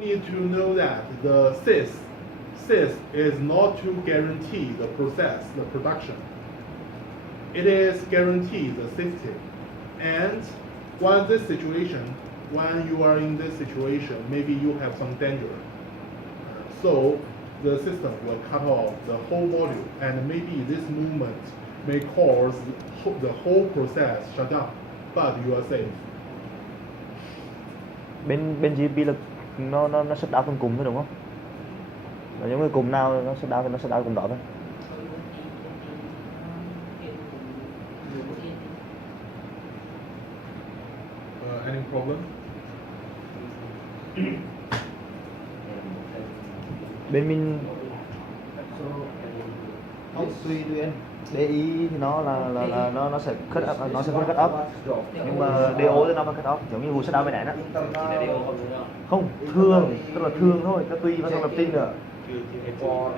need to know that the sys is not to guarantee the process, the production. It is guarantee the safety. And when you are in this situation, maybe you have some danger. So the system will cut off the whole module, and maybe this movement may cause the whole process shut down, but you are safe. Bên GP là nó shut down từng cụm thôi đúng không? Là những cái cụm nào nó shut down cụm đó thôi. Any problem? Bên mình không tùy anh. DI thì nó là nó sẽ cut up, nó sẽ không cut up, nhưng mà DO thì nó phải cut up, giống như vụ shutdown bên này đó. Không, thường, tức là thường thôi, nó tùy vào trong lập trình nữa. Shutdown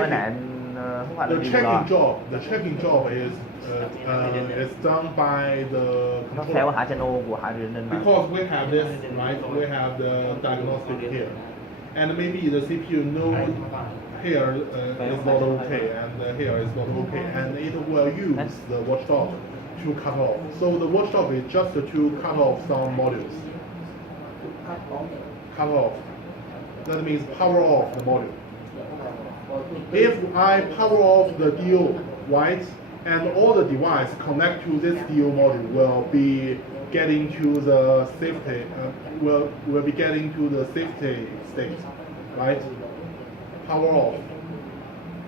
bên này không phải là gì đó. The checking job is done by the nó theo hai channel của hai nên because we have this, right? We have the diagnostic here, and maybe the CPU knows here is not okay, and here is not okay, and it will use the watchdog to cut off. So the watchdog is just to cut off some modules. Cut off. That means power off the module. If I power off the DO, right, and all the device connect to this DO module will be getting to the safety, will be getting to the safety state, right? Power off.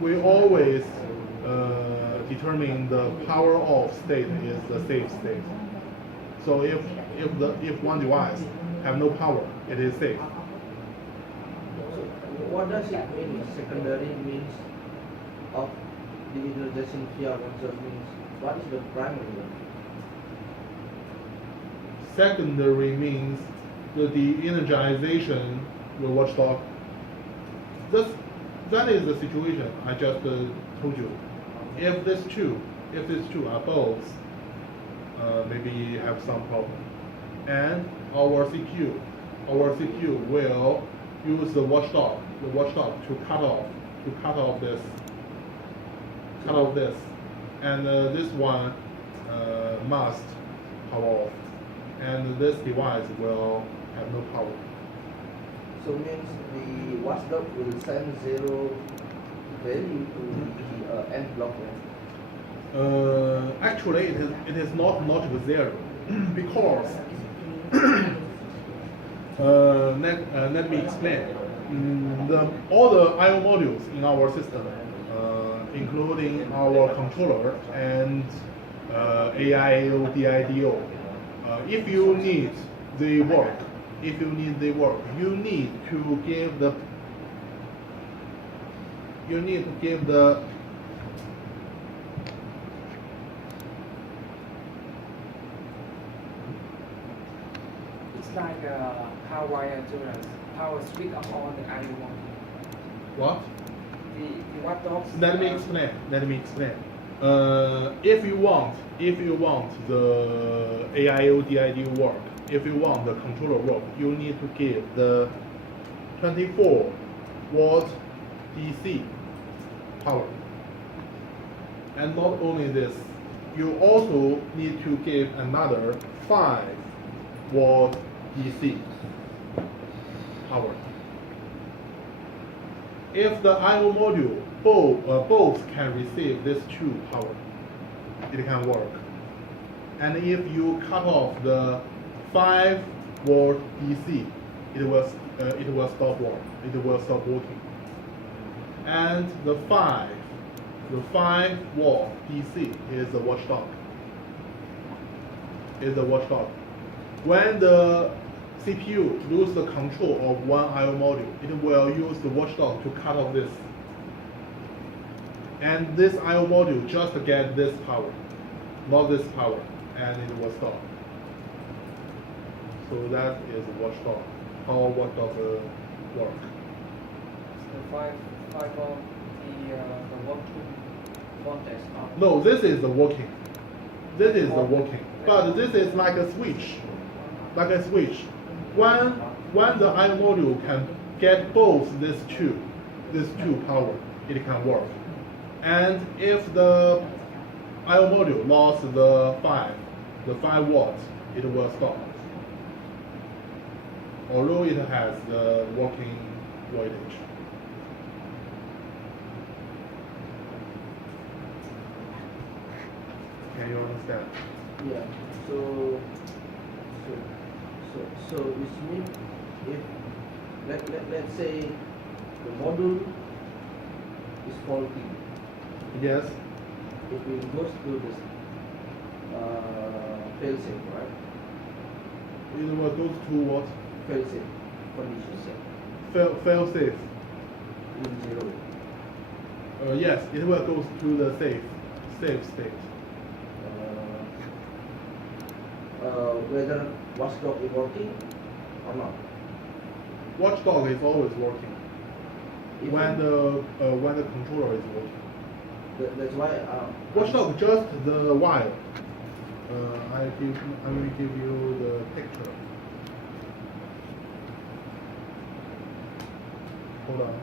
We always determine the power off state is the safe state. So if one device have no power, it is safe. What does it mean? Secondary means of the energization here. What is the primary one? Secondary means the de-energization the watchdog. That is the situation I just told you. If these two are both, maybe have some problem, and our CPU will use the watchdog to cut off this, and this one must power off, and this device will have no power. So means the watchdog will send zero value to the end block. Actually, it is not with zero because let me explain. All the I/O modules in our system, including our controller and AIO, DIDO, if you need the work, you need to give the It's like power wire tolerance, power switch on the I/O module. what? The watchdog. Let me explain. If you want the AIO DID work, if you want the controller work, you need to give the 24 watt DC power. And not only this, you also need to give another 5 watt DC power. If the I/O module both can receive this 2 power, it can work. And if you cut off the 5 watt DC, it will stop work. It will stop working. And the 5 watt DC is the watchdog. When the CPU lose the control of one I/O module, it will use the watchdog to cut off this. And this I/O module just get this power, not this power, and it will stop. So that is watchdog. How watchdog work? So 5 volt, the working voltage of. No, this is the working. But this is like a switch. When when the I/O module can get both these two power, it can work. And if the I/O module lost the 5 watts, it will stop. Although it has the working voltage. Can you understand? Yeah. So it means if let's say the module is faulty, Yes. if it goes to this fail-safe, right? It will go to what? Fail-safe condition Fail safe. in 0. Yes, it will go to the safe state. Whether watchdog is working or not. Watchdog is always working If when the controller is working. That's why. Watchdog just the wire. I will give you the picture. Hold on.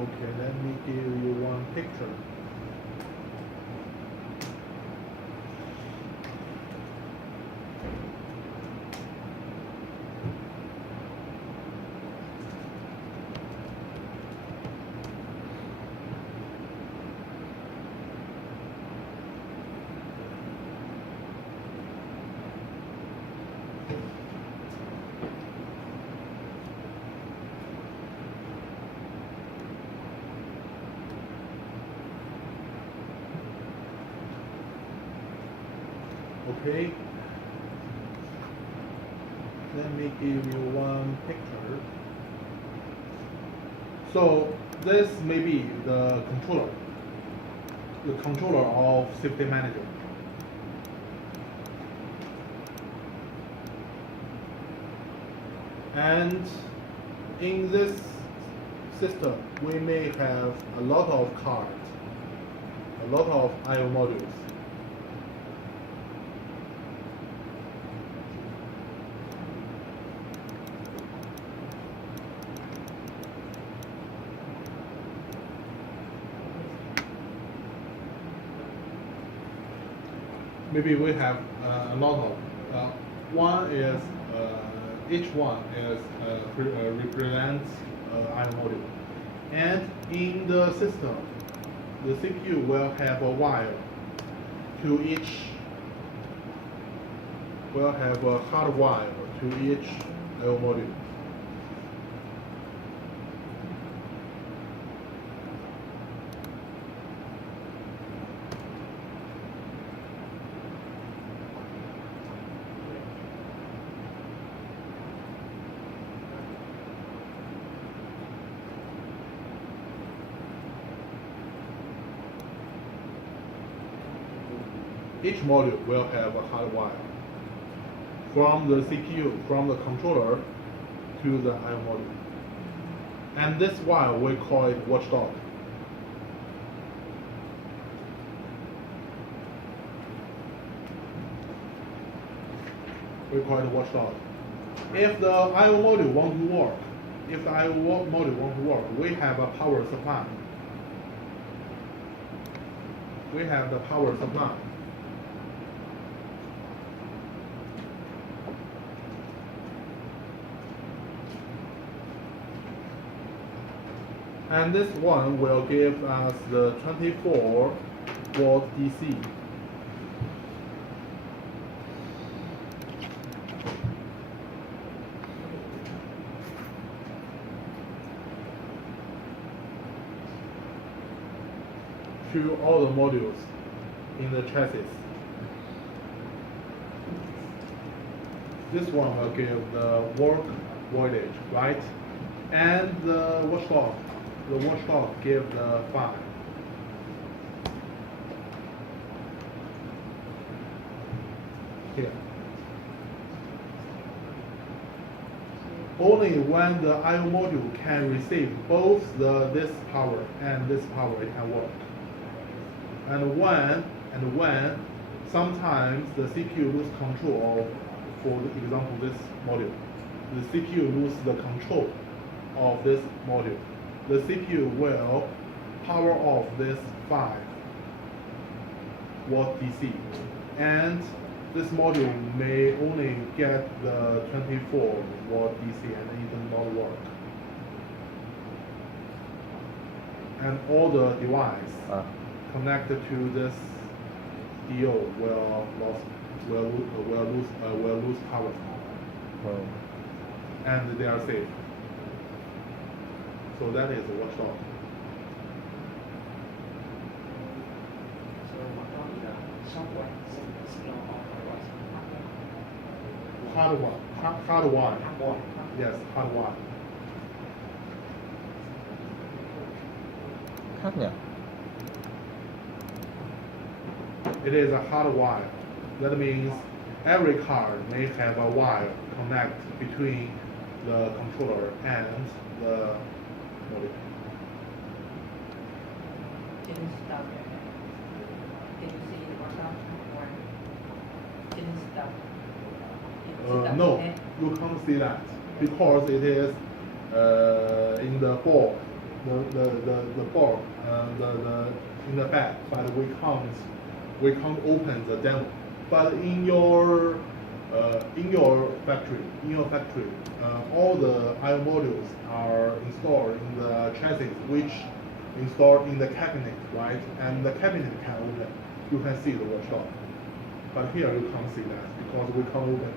Okay, let me give you one picture. Okay. Let me give you one picture. So this may be the controller of safety manager. And in this system, we may have a lot of cards, a lot of I/O modules. Maybe we have a lot of one is each one is represents I/O module, and in the system, the CPU will have a wire to each. Will have a hard wire to each I/O module. Each module will have a hard wire from the CPU, from the controller to the I/O module. And this wire, we call it watchdog. We call it watchdog. If the I/O module want to work, we have a power supply. We have the power supply. And this one will give us the 24 volt DC. To all the modules in the chassis. This one will give the work voltage, right? And the watchdog give the file. Here. Only when the I/O module can receive both this power and this power, it can work. And when sometimes the CPU lose control of, for example, this module, the CPU lose the control of this module. The CPU will power off this 5 watt DC, and this module may only get the 24 watt DC and it does not work. And all the device connected to this DO will lose power, and they are safe. So that is a watchdog. So what about the software signal or what? Hardwired. Hardwire. Yes, hardwired. Khác nhỉ? It is a hardwire. That means every card may have a wire connect between the controller and the module. Can you stop? Can you see what one? Can you stop? No, you can't see that because it is in the board, the board, in the back. But we can't open the demo. But in your factory, all the I/O modules are installed in the chassis, which installed in the cabinet, right? And the cabinet can open. You can see the watchdog. But here you can't see that because we can't open it.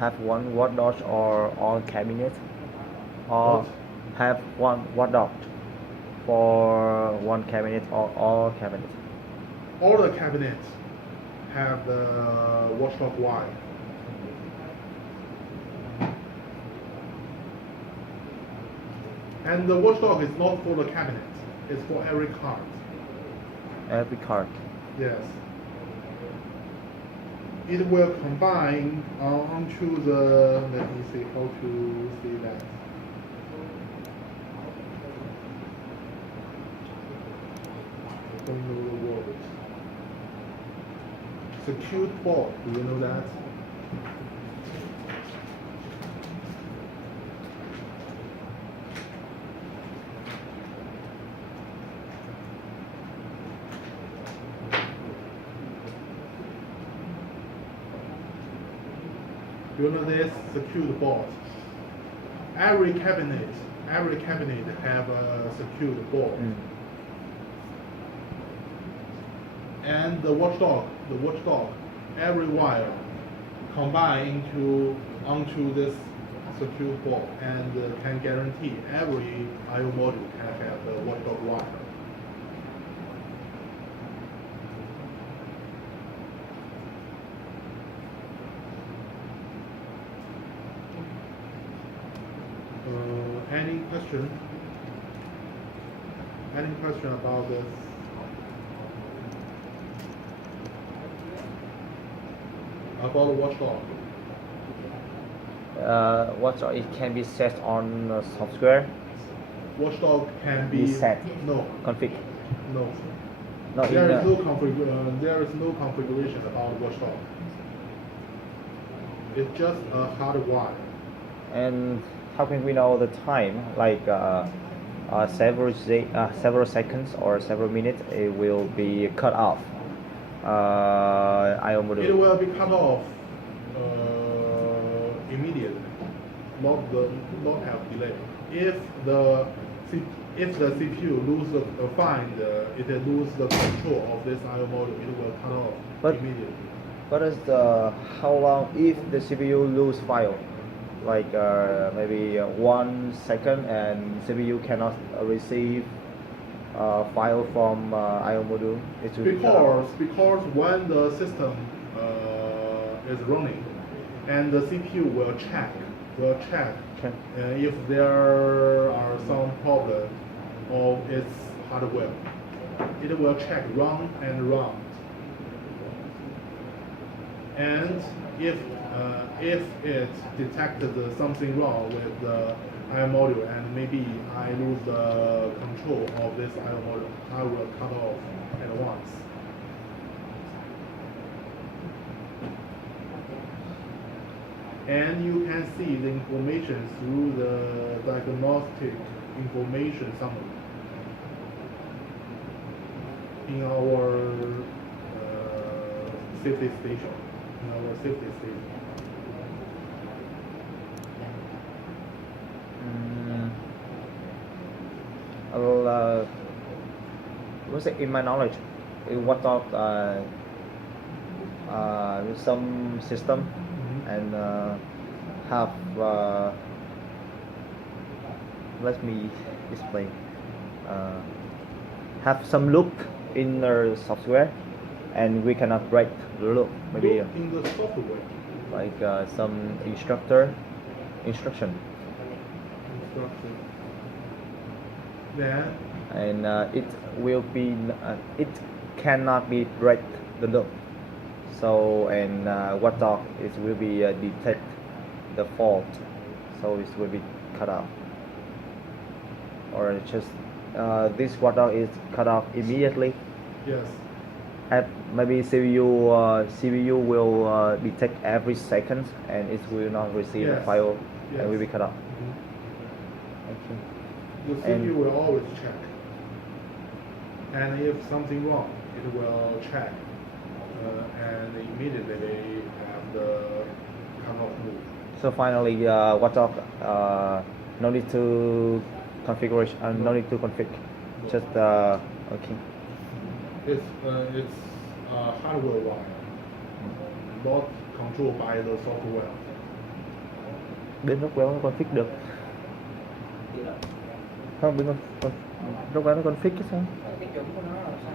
Have one watchdog or all cabinet, or What? have one watchdog for one cabinet or all cabinet. All the cabinets have the watchdog wire. And the watchdog is not for the cabinet, it's for every card. Every card. Yes. It will combine onto the, let me see how to see that. Don't know the words. Secure board, do you know that? Do you know this secured board? Every cabinet have a secured board. And the watchdog, every wire combine onto this secure board and can guarantee every I/O module can have the watchdog wire. Any question? Any question about this? About the watchdog? Watchdog, it can be set on software. Watchdog can be set. No, Config. no. Not in There is the, there is no configuration about watchdog. It's just a hardwire. and how can we know the time? Like several seconds or several minutes, it will be cut off. I/O module. It will be cut off immediately, not have delay. If the CPU lose the control of this I/O module, it will cut off But- immediately. What is how long if the CPU lose file? Like maybe 1 second and CPU cannot receive file from I/O module. It will be cut off. Because when the system is running, and the CPU will check Okay. if there are some problem of its hardware. It will check round and round. And if it detected something wrong with the I/O module, and maybe I lose the control of this I/O module, I will cut off at once. And you can see the information through the diagnostic information summary in our safety station. What's it, in my knowledge, what of some system and have let me explain, have some loop in the software and we cannot break the loop, maybe in the software like some instruction then and it will be it cannot be break the loop, so and watchdog it will be detect the fault, so it will be cut off, or just this watchdog is cut off immediately. yes. Maybe CPU will detect every second and it will not receive a Yes. file Yes. and will be cut off. The Okay. CPU will always check, and if something wrong, it will check, and immediately have the cut-off move. So finally, watchdog no need to configuration, no need to config, just okay. It's hardware wire, not controlled by the software. Bên Rockwell nó config được. Không, bên Rockwell nó config chứ sao? Cái chuẩn của nó là sao?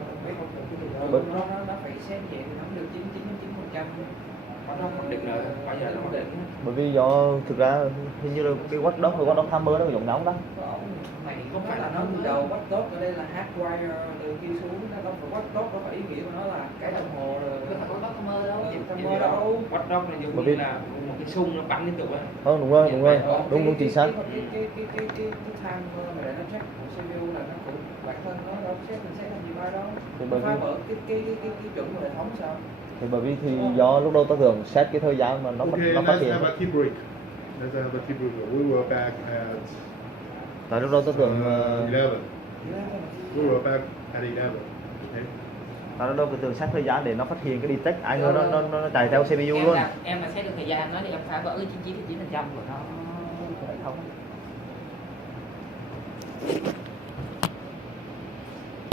Vâng. Nó phải xét vậy thì nó được 99.9%. Nó không định là bao giờ nó không định. Bởi vì do thực ra hình như là cái watchdog hay watchdog hammer nó có giống nhau đó. Mày không phải là nó từ đầu watchdog ở đây là hardwire từ kia xuống, nó không phải watchdog, nó phải ý nghĩa của nó là cái đồng hồ rồi. Không phải có timer đâu. Timer đâu. Watchdog này giống như là một cái xung nó bắn liên tục á. Đúng rồi, đúng chính xác. Cái timer mà để nó check của CPU là nó cũng bản thân nó đâu check mình sẽ làm gì bao đâu. Nó phá vỡ cái chuẩn của hệ thống sao? Thì bởi vì thì do lúc đầu tôi thường set cái thời gian mà nó Okay, nó phát let's hiện. have a tea break. Let's have a tea break. We were back at Tại lúc đầu tôi tưởng 11. We were back at 11. Okay. tại lúc đầu tôi tưởng set thời gian để nó phát hiện cái detect, ai ngờ nó chạy theo CPU luôn. Em mà xét được thời gian nó thì em phá vỡ 99.9% của nó hệ thống.